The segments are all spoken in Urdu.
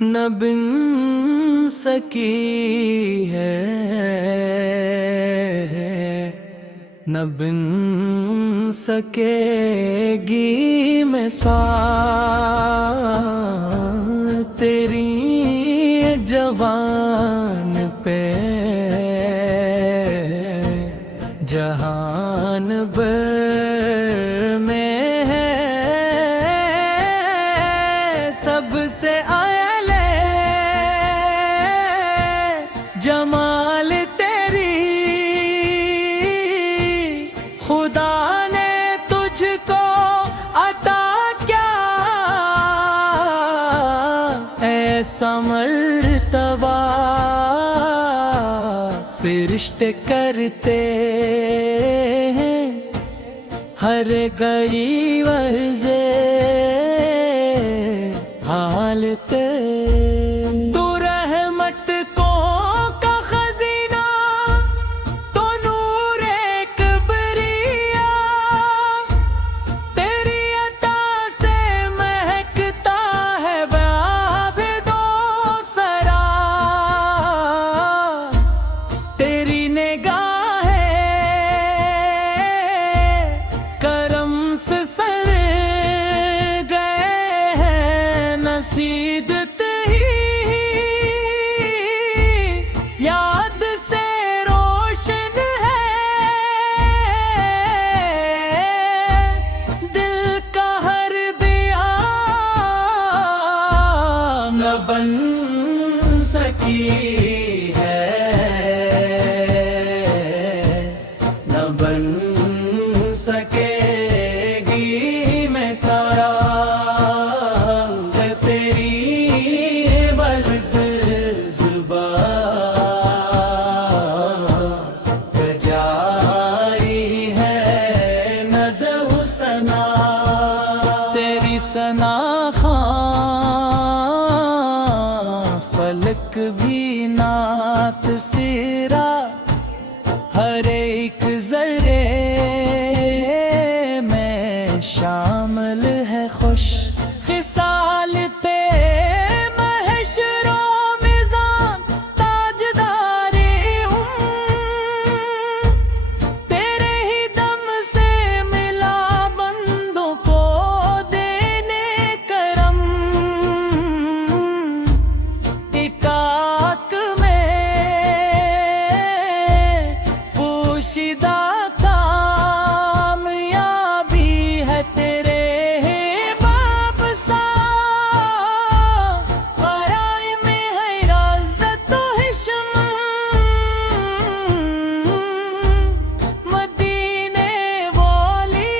نہ بن سکی ہے، نہ بن سکے گی مثال تیری جوان پہ، جہان بھر میں ہے سب سے جمال تیری، خدا نے تجھ کو عطا کیا ایسا مرتبہ، فرشتے کرتے ہیں ہر گئی ورزے حال تیرے، تو رحمت کو کا خزینہ، تو نور کبریا، تیری عطا سے مہکتا ہے باب دو سرا، تیری نگاہ کرم سے سر گئے ہیں نصیحت ہی، یاد سے روشن ہے دل کا ہر دیا، نہ بن سکی ہے، نہ بن سکے گی میں سارا تیری ولد زبان جاری ہے ندہ ثنا، تیری ثنا خواں فلک بھی نعت سیرا، ہر ایک ذرے میں شامل ہے خوش خصال محشر و میزان تاجداری ہوں، تیرے ہی دم سے ملا بندوں کو دینے کرم، اکاک میں پوشیدہ کامیابی ہے تیرے باپ سا، برائے میں ہے عزت و حشم، مدینے والی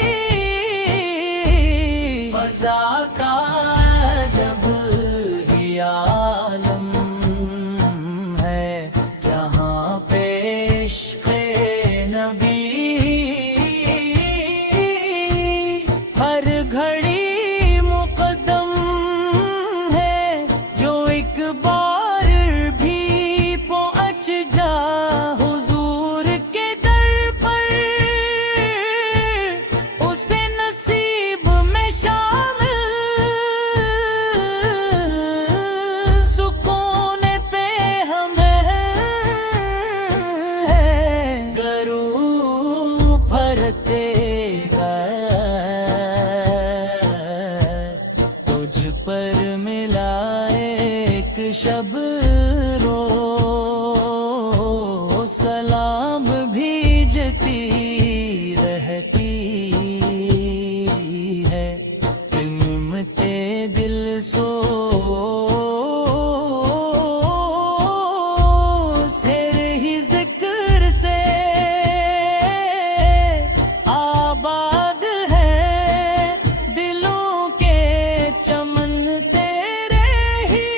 فضا کا جب ہی عالم ہے، جہاں پہ عشق نبی ہر گھڑی مقدم ہے، جو ایک بار بھی پہنچ جا حضور کے در پر، اسے نصیب میں شامل سکون پہ ہمیں گرو بھرتے تجھ پر ملا ایک شب رو سلام بھیجتی رہتی ہے، نعمتِ دل سو سیر ہی ذکر سے آباد ہے، دلوں کے چمن تیرے ہی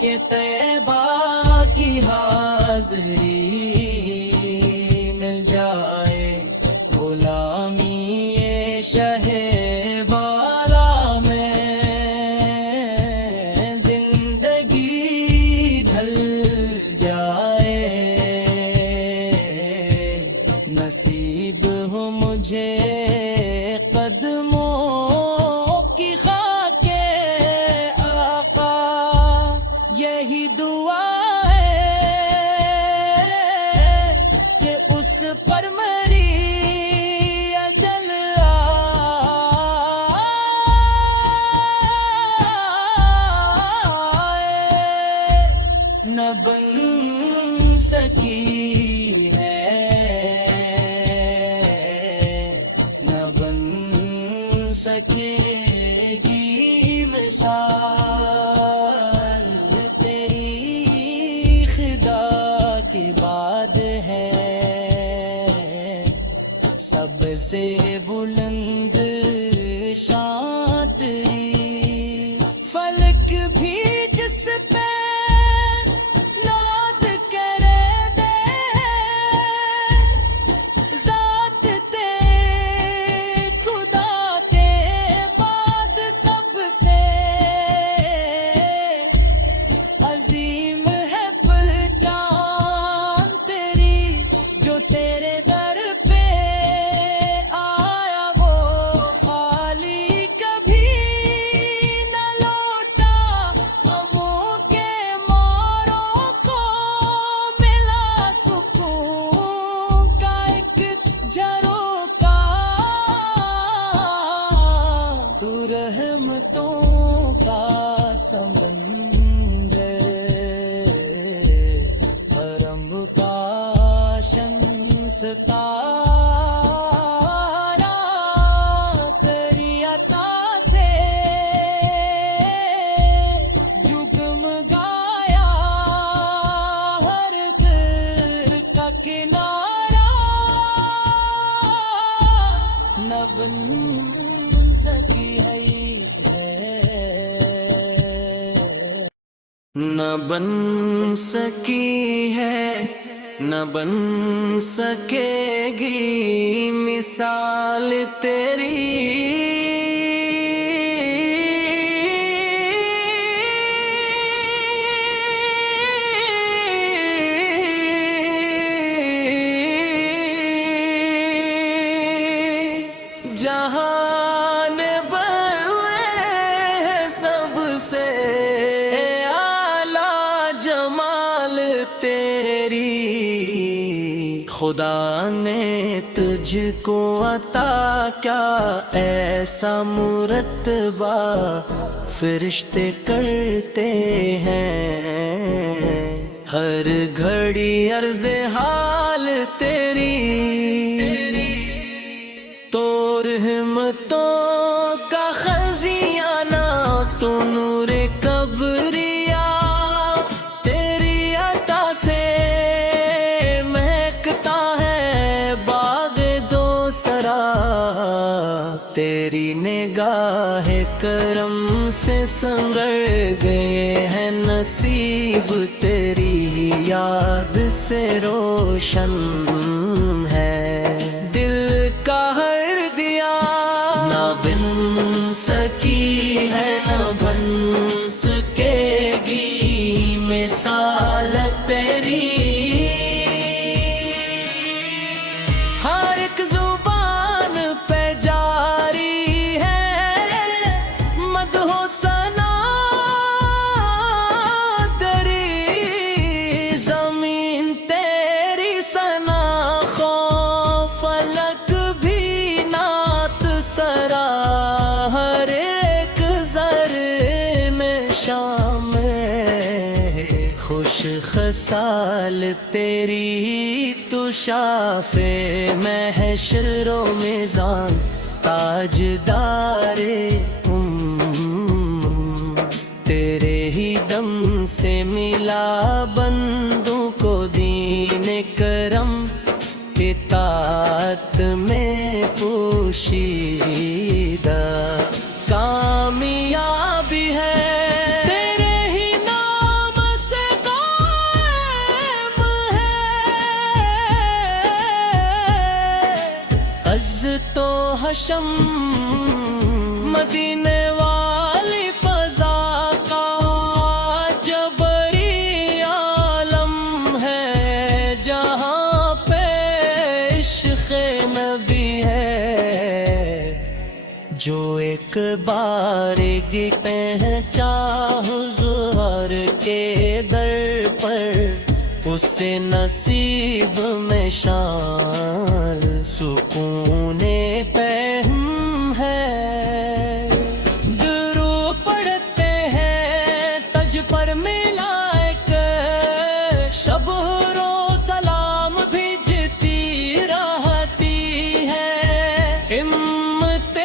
کہ طیبہ کی حاضری مل جائے، غلامی یہ شہ والا میں زندگی ڈھل جائے، نصیب ہو مجھے قدموں کی خاک آقا، یہی دعا ہے کہ اس پر مری اجل آئے، نہ بن سکی ہے، نہ بن سکے گی مثال، تیری خدا کی بات ہے، سب سے بلند شان تیری، فلک بھی جس پہ ناز کرے دے، ذات تیری خدا کے بعد سب سے عظیم ہے پہچان تیری، جو تیرے در پہ آیا وہ خالی کبھی نہ لوٹا، غموں کے ماروں کو ملا سکون کا ایک جھروکا، تو رحمتوں کا سمندر، کرم کا ستارہ، تیری عطا سے جگمگایا ہر دل کا کنارہ، نہ بن سکی ہے، نہ بن سکی ہے، نہ بن سکے گی مثال تیری، جہان بر میں سب سے اعلیٰ جمال تیری، خدا نے تجھ کو عطا کیا ایسا مرتبہ، فرشتے کرتے ہیں ہر گھڑی عرض حال تیری، تو رحمتوں کا خزینہ تو نور کبریا، تیری عطا سے مہکتا ہے باغ دو سرا، تیری نگاہ کرم سے سنور گئے ہیں نصیب، تیری یاد سے روشن ہے دل کا ہر دیا، نہ بن سکی ہے، نہ بن سکے گی مثال تیری، ہر ایک زبان پہ جاری ہے مدح و ثنا تیری، زمین تیری ثنا خوف فلک بھی نعت سرا، ہر ایک ذرے میں شامل خوش خصال تیری، تو شافع محشر و میزان تاجدار تیرے ہی دم سے ملا بندوں کو دین کرم، اطاعت میں پوشیدہ کامیابی ہے، تیرے ہی نام حشم مدینے والی فضا کا جبری عالم ہے، جہاں پہ عشق نبی ہے، جو ایک بارگی پہنچا حضور کے در پر، اسے نصیب میں شان سکون پہم ہے۔ درود پڑھتے ہیں تج پر ملائکہ، شب رو سلام بھیجتی رہتی ہے، ہمت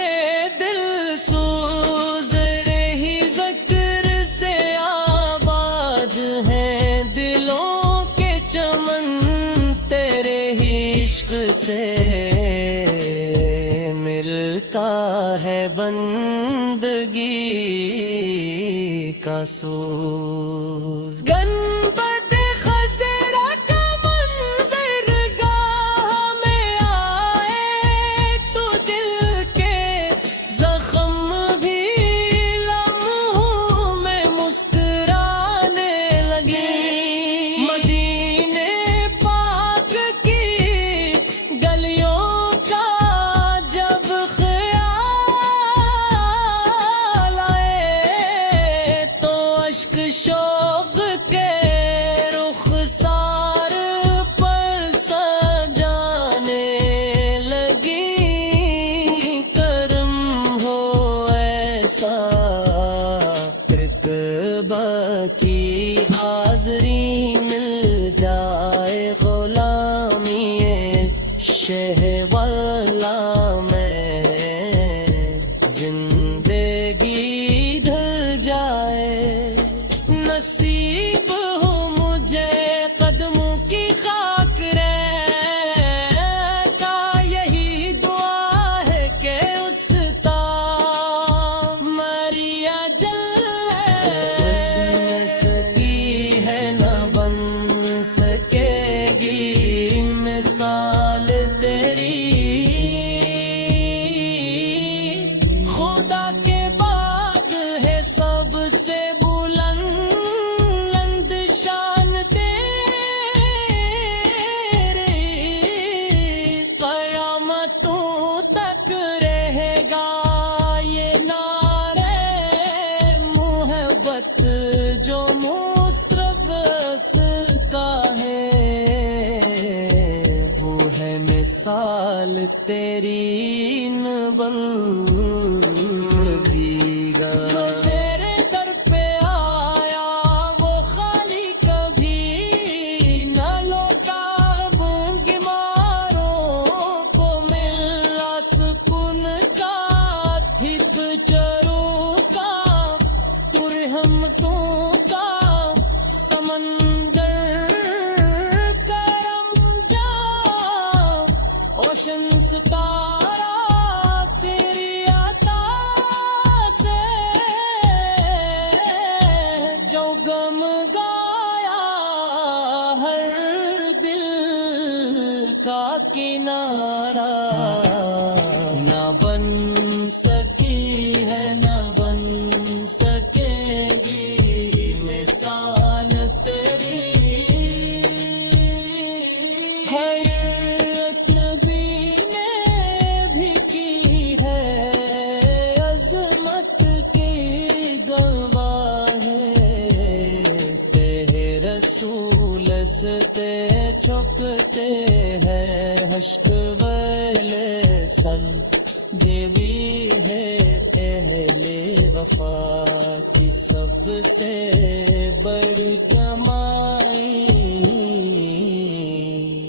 دل سوز رہی ذکر سے آباد ہیں دلوں چمن، تیرے ہی عشق سے ملتا ہے بندگی کا سوز۔ گنبد خضرا کا منظر گاہ میں آئے تو دل کے زخم بھی لمحوں میں مسکرانے لگے۔ شوق کے رخسار پر سجانے لگی، کرم ہو ایسا رتبہ کی حاضری مل جائے، غلامی شہ والا میں زندگی ڈھل جائے۔ نصیب ہو مجھے قدموں کی خاک رہ کا، یہی دعا ہے کہ استاد مریا جل سکی ہے نہ بن سکے گی مثال تیری، خدا کے بعد ہے سب سے جو مستربس کا ہے، وہ ہے مثال تیری بن سکیگا۔ تیرے در پہ آیا وہ خالی کبھی نہ لوٹا، بیماروں کو ملا سکون کا، ہت چروں کا ہم تو کا سمندر کرم جا، اوشن ستارہ تیری عطا سے، جو غم گایا ہر دل کا کنارہ، نہ بن سکی ہے نہ بن سکے مثال تیری، حیرت نبی نے بھی کی ہے، عظمت کی گواہ ہے، تیرے رسول سے چھکتے ہیں حشک والے سن، دیوی ہے اہل وفا کی سب سے بڑی کمائی،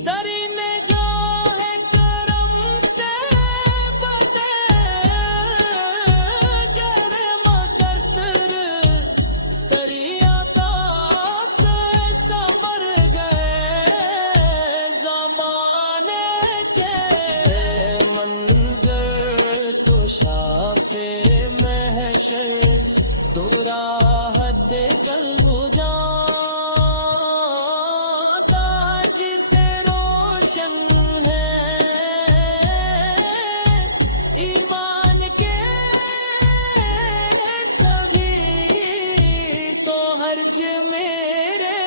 تری نگاہ کرم سے گر مقدر، تری عطا سے سمر گئے زمانے کے منظر، تو شافِ محشر تو راحت قلب جان میرے